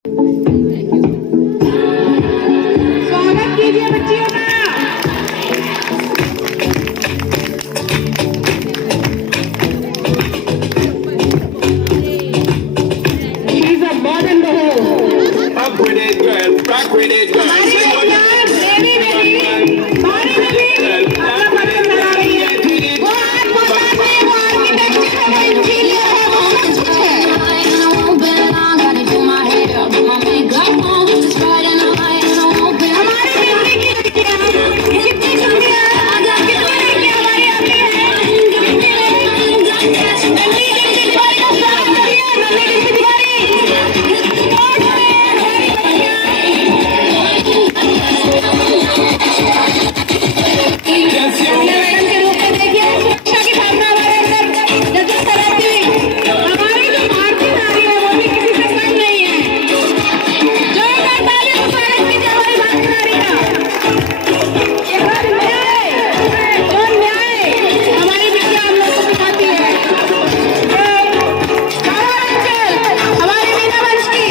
स्वागत कीजिए बच्चियों का। She's a modern boo. Up with it, girl. Rock with it, girl. हमारी Sing with लड़कियां it, देवी देवी बारी देवी अपना पतंग चला रही है। वो आज मौसम में वो आर्किटेक्चर है, वो इंजीनियर है, वो सब कुछ है। हमारी दिल्ली की लड़कियां कितनी सुंदर कितनी लड़कियां हमारी आती हैं। नन्ही दिल्ली तिवारी का स्वागत करिए, नन्ही दिल्ली तिवारी। मैडम के रूप में देखिए शिक्षा की भावना हमारे अंदर जगह कराती हुई। हमारी जो भारतीय नारी है वो भी किसी से कम नहीं है। जो ताली से स्वागत कीजिए हमारी भारतीय नारी का। और न्याय हमारी विद्या हम लोग को सिखाती है। हमारी मीना वंश की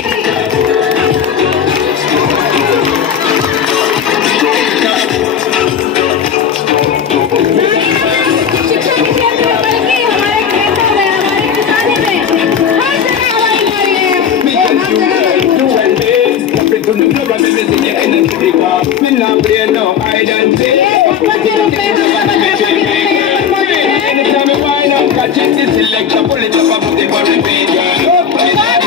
शिक्षा के क्षेत्र में बल्कि हमारे खेतों में हमारे किसानी में हर जगह हमारी नारी है। Me वो and हर you, जगह girl. मजबूत You है। and me. Fit to the club and listen to the energy because me not play no hide and seek. ये भगवान के रूप में हम लोग प्रजापति के रूप में यहाँ पर मौजूद हैं। Anytime you wind up, catch it, this selection, pull it up and put it on repeat, girl.